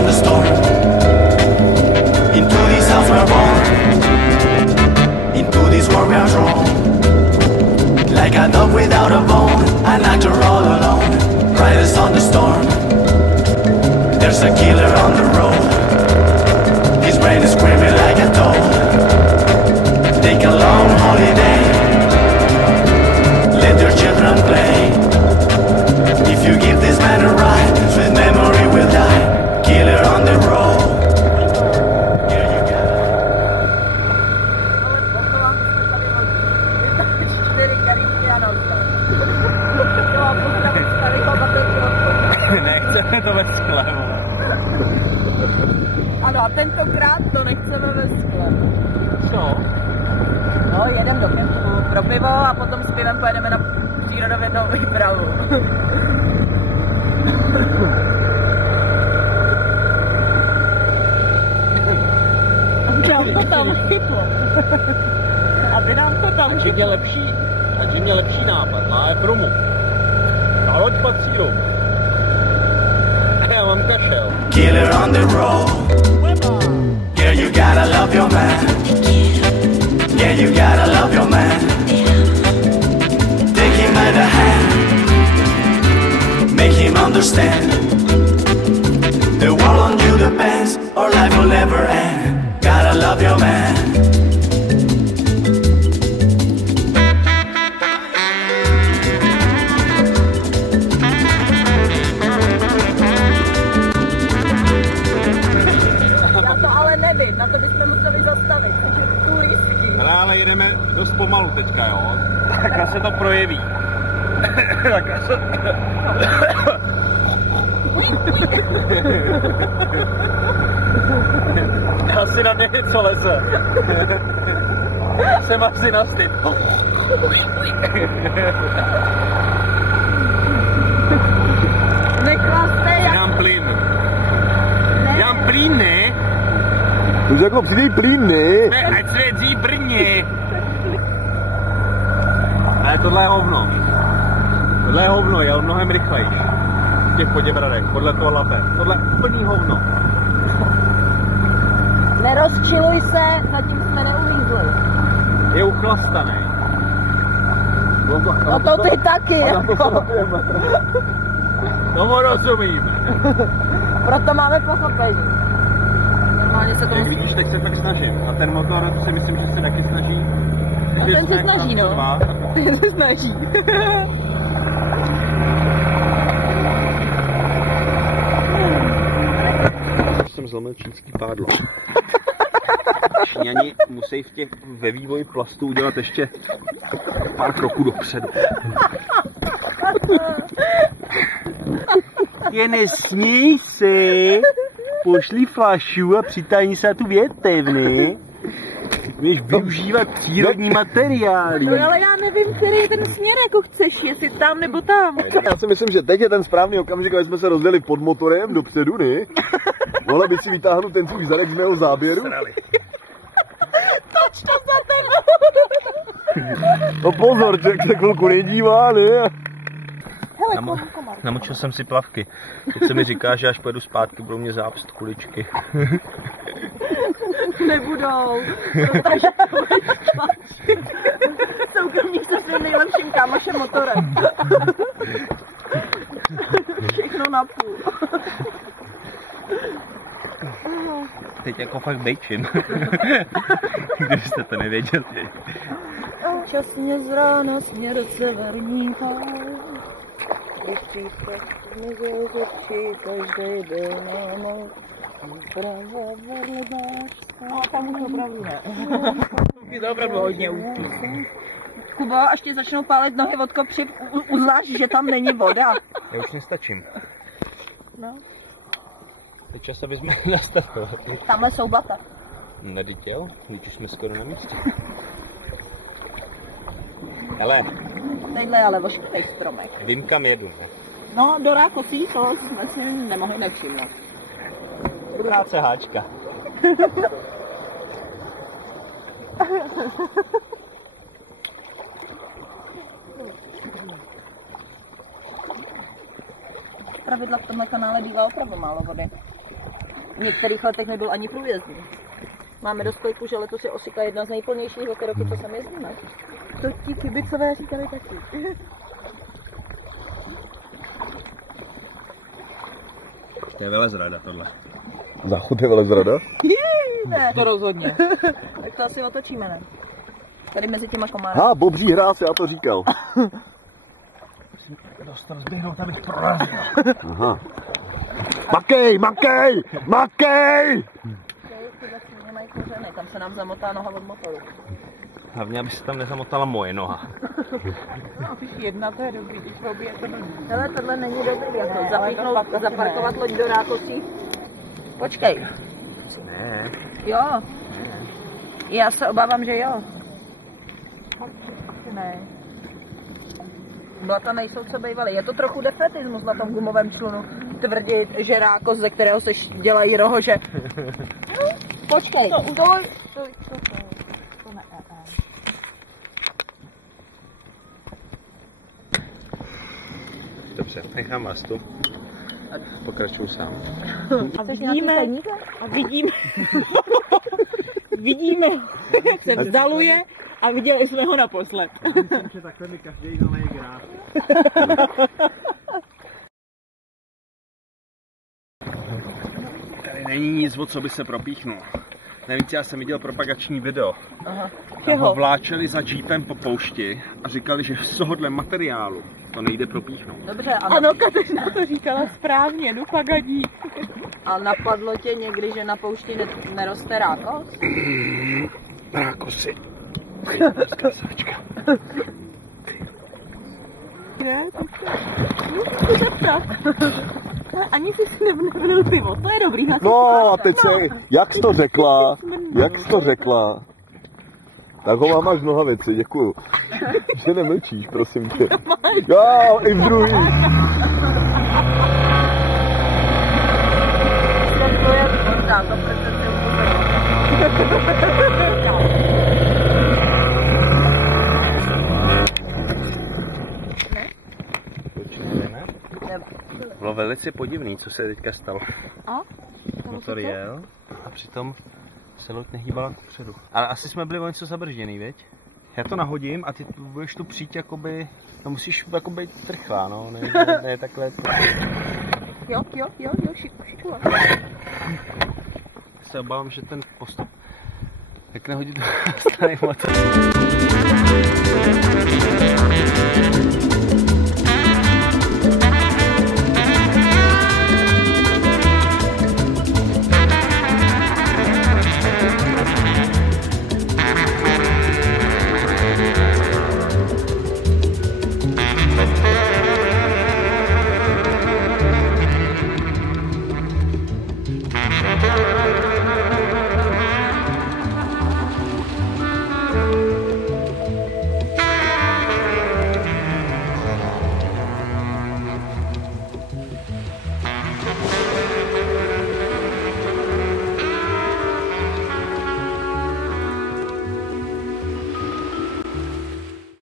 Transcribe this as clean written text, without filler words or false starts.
on the storm. Into this house we are born. Into this world we are drawn. Like a dog without a bone, an actor all alone. Riders on the storm. There's a killer on the road. His brain is screaming like a dog. Take a long holiday. Let your children play. If you give this man a ride, sweet memory will die. Killer on the road. Yeah, you got it. Nechceme to ve skle, vole. Ano, a tentokrát to nechceme ve skle. Co? No, jedem do kempu pro pivo a potom s pivem pojedeme na přírodovědnou výpravu. Nám to tam chytlo. Aby nám to tam chytlo. Hodně lepší nápad, má je promu. Ta loď patří domů. Já mám kašel. Killer on the road. Girl, you gotta love your man. Yeah, you gotta love your man. Take him by the hand. Make him understand. The world on you depends, or life will never end. Gotta love your man. Já to ale nevím, na to bychom museli zastavit. Turisti. Ale jedeme dost pomalu teďka, jo? Takhle se to projeví. Takhle se... Asi na mě něco leze. Jsem asi na styt. Neklaste, jak... Dám plyn. Dám plyn, ne? Už jako přidej plyn, ne? Ne, ať svědí Brně. Ale tohle je hovno. Tohle je hovno, jel mnohem rychlejší. V těch Poděbradech, podle toho lape. Tohle je úplný hovno. Nerozčiluj se, zatím jsme neuvízli. Je uchlastaný. No to ty taky, jako. Tomu rozumím. Proto máme pochopení. Normálně se to... Jak vidíš, tak se tak snažím. A ten motor si myslím, že se taky snaží. A ten se snaží, no. Ten se snaží. Jsem zlomil čínský pádlo. Číňani musí ve vývoji plastu udělat ještě pár kroků dopředu. Je nesmíj si, pošli flašu a přitáhni se na tu větevny. Můžeš využívat přírodní materiály. No ale já nevím, který je ten směr, jako chceš, jestli tam nebo tam. Já si myslím, že teď je ten správný okamžik, aby jsme se rozdělili pod motorem dopředu, ne? Mohla by si vytáhnout ten svůj zadek z mého záběru? Toč to za ten... No pozor, člověk se chvilku nedívá, ne? Hele, Namočil jsem si plavky. Teď se mi říká, že až pojedu zpátky, budou mě zápst kuličky. Nebudou. Takže soukromník se svým nejlepším kámošem motorem. Všechno na půl. Teď jako fakt bejčím. Kdybyste to nevěděli. Časně z rána směr severní pár. Každý den náma. No, tam už opravdu ne. Je to opravdu hodně úzký. Kubo, až ti začnou pálit nohy od kopři, uznáš, že tam není voda. Já už nestačím. No. Teď čas, aby jsme nastartovali. Tamhle jsou bata. Nedytěl? Víš, už jsme skoro na místě. Hele. Tadyhle ale ošklej stromek. Vím, kam jedu. No, do Rákosí, to jsme si nemohli nevšimnout. Práce háčka. Pravidla v tomhle kanále bývá opravdu málo vody. v některých letech nebyl ani průjezdný. Máme dost kliku, že letos je Osika jedna z nejplnějších okeroky, co sem jezdíme. To ti kibicové říkali taky. To je velezrada tohle. Záchod je velezrada? Ne, to rozhodně. Tak to asi otočíme, ne? Tady mezi těma komáry. Bobří hráz, já to říkal. Dost rozběhnout, abych prorazil. Aha. Makej, makej, makej! Nemají kořeny, tam se nám zamotá noha od motoru. Hlavně, aby se tam nezamotala moje noha. Jedna, to je dobrý, když to obije to blbý. Hele, tohle není dobrý, jako zaparkovat loď do Rákosí. Počkej. Ne. Jo. Já se obávám, že jo. Ne. Blata nejsou, co bývaly. Je to trochu defetismus na tom gumovém člunu. Tvrdit, že Rákos, ze kterého se dělají rohože. Počkej. To ne. Dobře, nechám vás tu. Pokračuju sám. A vidíme, jak se vzdaluje a viděli jsme ho naposled. Myslím, že takhle mi každý naleje grát. Tady není nic, o co by se propíchnul. Navíc já jsem viděl propagační video. Aha. Tam ho vláčeli za jeepem po poušti a říkali, že z tohohle materiálu to nejde propíchnout. Dobře, ano, Kateřina to říkala správně, dupagadí. A napadlo tě někdy, že na poušti neroste rákos? Rákosy. Ani jsi nevnil pivo, to je dobrý. No a teď se, jak jsi to řekla? Tak ho máš mnoha věci, děkuju. Že nemlčíš, prosím tě. Jo, i v druhý. To je sporta, to přece se Bylo velice podivný, co se teďka stalo. A? Motor jel a přitom se loď nehýbala kupředu. Ale asi jsme byli o něco zabržděný, viď? Já to nahodím a ty budeš tu přijít jakoby, no musíš jakoby trchlá, no, ne takhle. Jo, šiku. Se obávám, že ten postup, jak nehodit do starý motor.